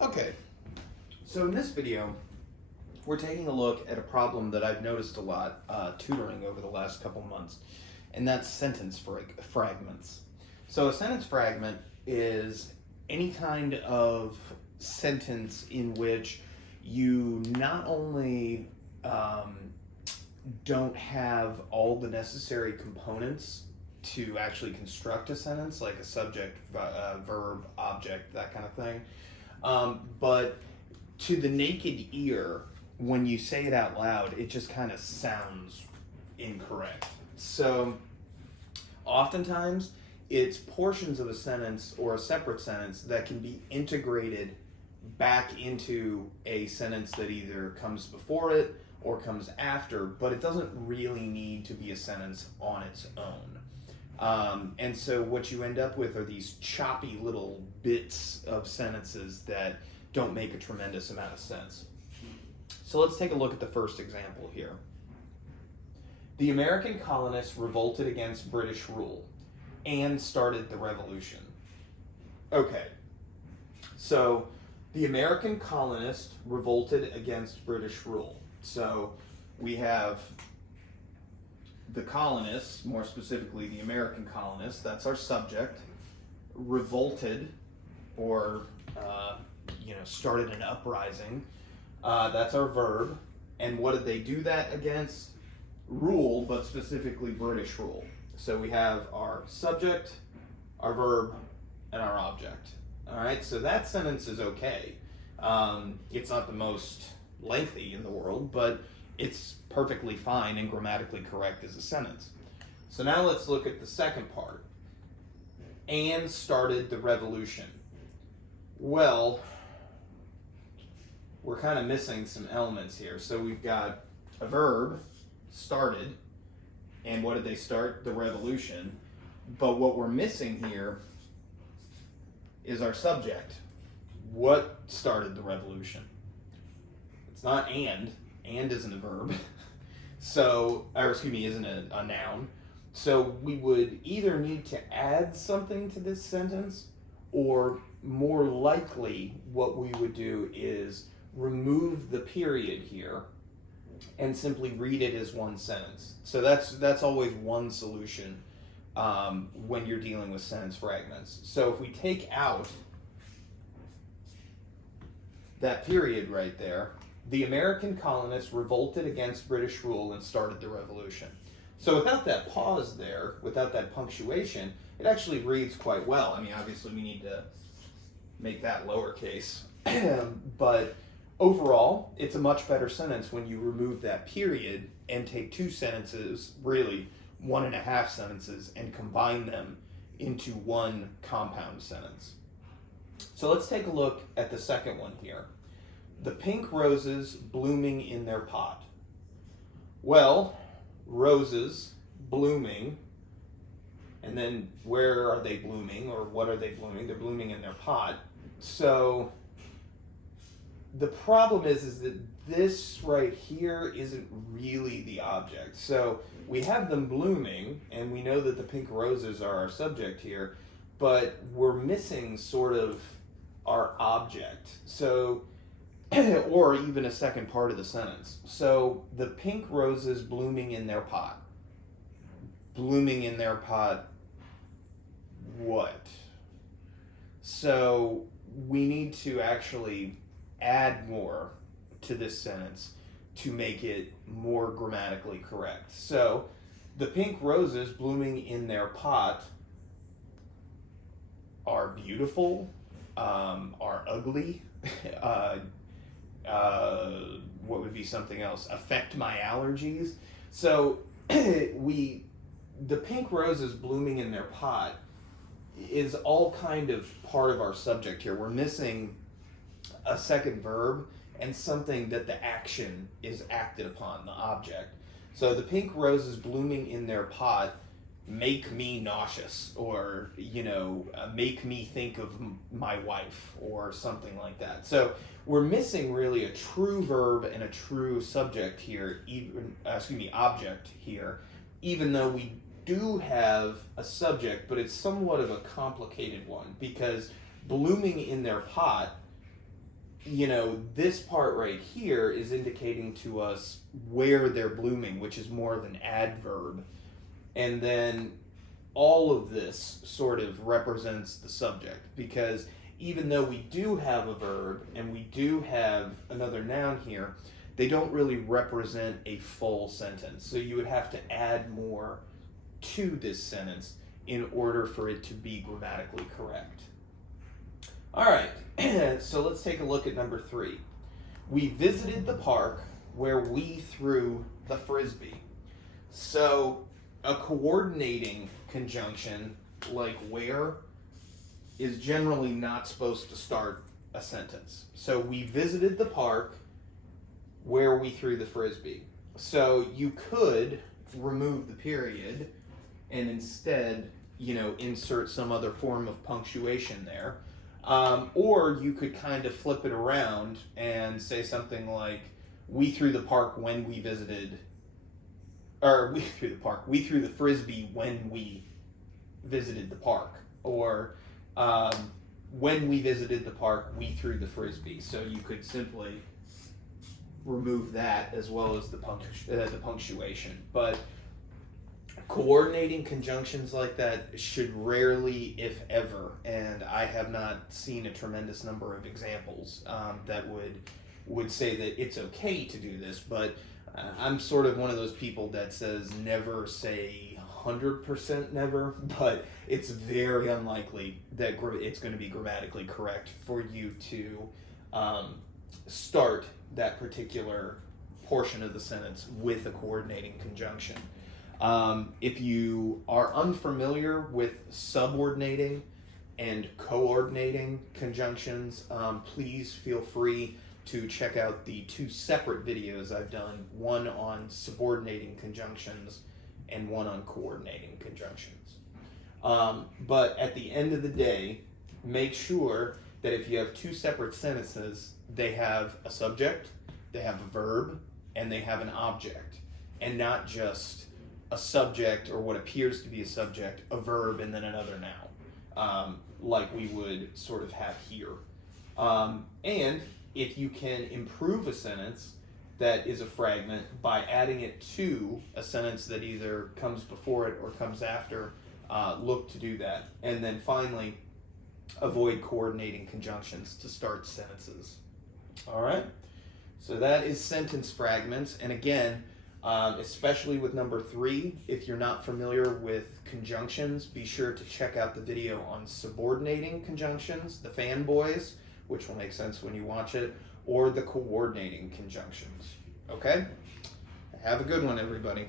Okay, so in this video, we're taking a look at a problem that I've noticed a lot tutoring over the last couple months, and that's sentence fragments. So a sentence fragment is any kind of sentence in which you not only don't have all the necessary components to actually construct a sentence, like a subject, verb, object, that kind of thing, but to the naked ear, when you say it out loud, it just kind of sounds incorrect. So oftentimes it's portions of a sentence or a separate sentence that can be integrated back into a sentence that either comes before it or comes after, but it doesn't really need to be a sentence on its own. And so what you end up with are these choppy little bits of sentences that don't make a tremendous amount of sense. So let's take a look at the first example here. The American colonists revolted against British rule and started the revolution. Okay, so the American colonists revolted against British rule. So we have the colonists, more specifically the American colonists, that's our subject, revolted or started an uprising, that's our verb. And what did they do that against? Rule, but specifically British rule. So we have our subject, our verb, and our object. All right, so that sentence is okay. It's not the most lengthy in the world, but it's perfectly fine and grammatically correct as a sentence. So now let's look at the second part. And started the revolution. Well, we're kind of missing some elements here. So we've got a verb, started, and what did they start? The revolution. But what we're missing here is our subject. What started the revolution? It's not and isn't a verb. Isn't a noun. So we would either need to add something to this sentence, or more likely what we would do is remove the period here and simply read it as one sentence. So that's always one solution when you're dealing with sentence fragments. So if we take out that period right there, the American colonists revolted against British rule and started the revolution. So without that pause there, without that punctuation, it actually reads quite well. I mean, obviously we need to make that lowercase, but overall, it's a much better sentence when you remove that period and take two sentences, really 1.5 sentences, and combine them into one compound sentence. So let's take a look at the second one here. The pink roses blooming in their pot. Well, roses blooming, and then where are they blooming, or what are they blooming? They're blooming in their pot. So the problem is that this right here isn't really the object. So we have them blooming, and we know that the pink roses are our subject here, but we're missing sort of our object. So, or even a second part of the sentence. So the pink roses blooming in their pot. Blooming in their pot, what? So we need to actually add more to this sentence to make it more grammatically correct. So the pink roses blooming in their pot are beautiful, are ugly, what would be something else? Affect my allergies. So the pink roses blooming in their pot is all kind of part of our subject here. We're missing a second verb and something that the action is acted upon, the object. So the pink roses blooming in their pot make me nauseous, or make me think of my wife, or something like that. So we're missing really a true verb and a true subject here, object here, even though we do have a subject, but it's somewhat of a complicated one, because blooming in their pot you know, this part right here is indicating to us where they're blooming, which is more of an adverb. And then all of this sort of represents the subject, because even though we do have a verb and we do have another noun here, they don't really represent a full sentence. So you would have to add more to this sentence in order for it to be grammatically correct. All right, so let's take a look at number 3. We visited the park where we threw the frisbee. So a coordinating conjunction like where is generally not supposed to start a sentence. So we visited the park where we threw the frisbee. So you could remove the period and instead, you know, insert some other form of punctuation there. Or you could kind of flip it around and say something like, we threw the park when we visited, or we threw the frisbee when we visited the park. Or when we visited the park, we threw the frisbee. So you could simply remove that as well as the punctuation. But coordinating conjunctions like that should rarely, if ever, and I have not seen a tremendous number of examples that would say that it's okay to do this, but I'm sort of one of those people that says never say 100% never, but it's very unlikely that it's going to be grammatically correct for you to start that particular portion of the sentence with a coordinating conjunction. If you are unfamiliar with subordinating and coordinating conjunctions, please feel free to check out the 2 separate videos I've done, one on subordinating conjunctions and one on coordinating conjunctions. But at the end of the day, make sure that if you have 2 separate sentences, they have a subject, they have a verb, and they have an object, and not just a subject or what appears to be a subject, a verb, and then another noun, like we would sort of have here. And if you can improve a sentence that is a fragment by adding it to a sentence that either comes before it or comes after, look to do that. And then finally, avoid coordinating conjunctions to start sentences. All right, so that is sentence fragments. And again, especially with number 3, if you're not familiar with conjunctions, be sure to check out the video on subordinating conjunctions, the fanboys, which will make sense when you watch it, or the coordinating conjunctions. Okay? Have a good one, everybody.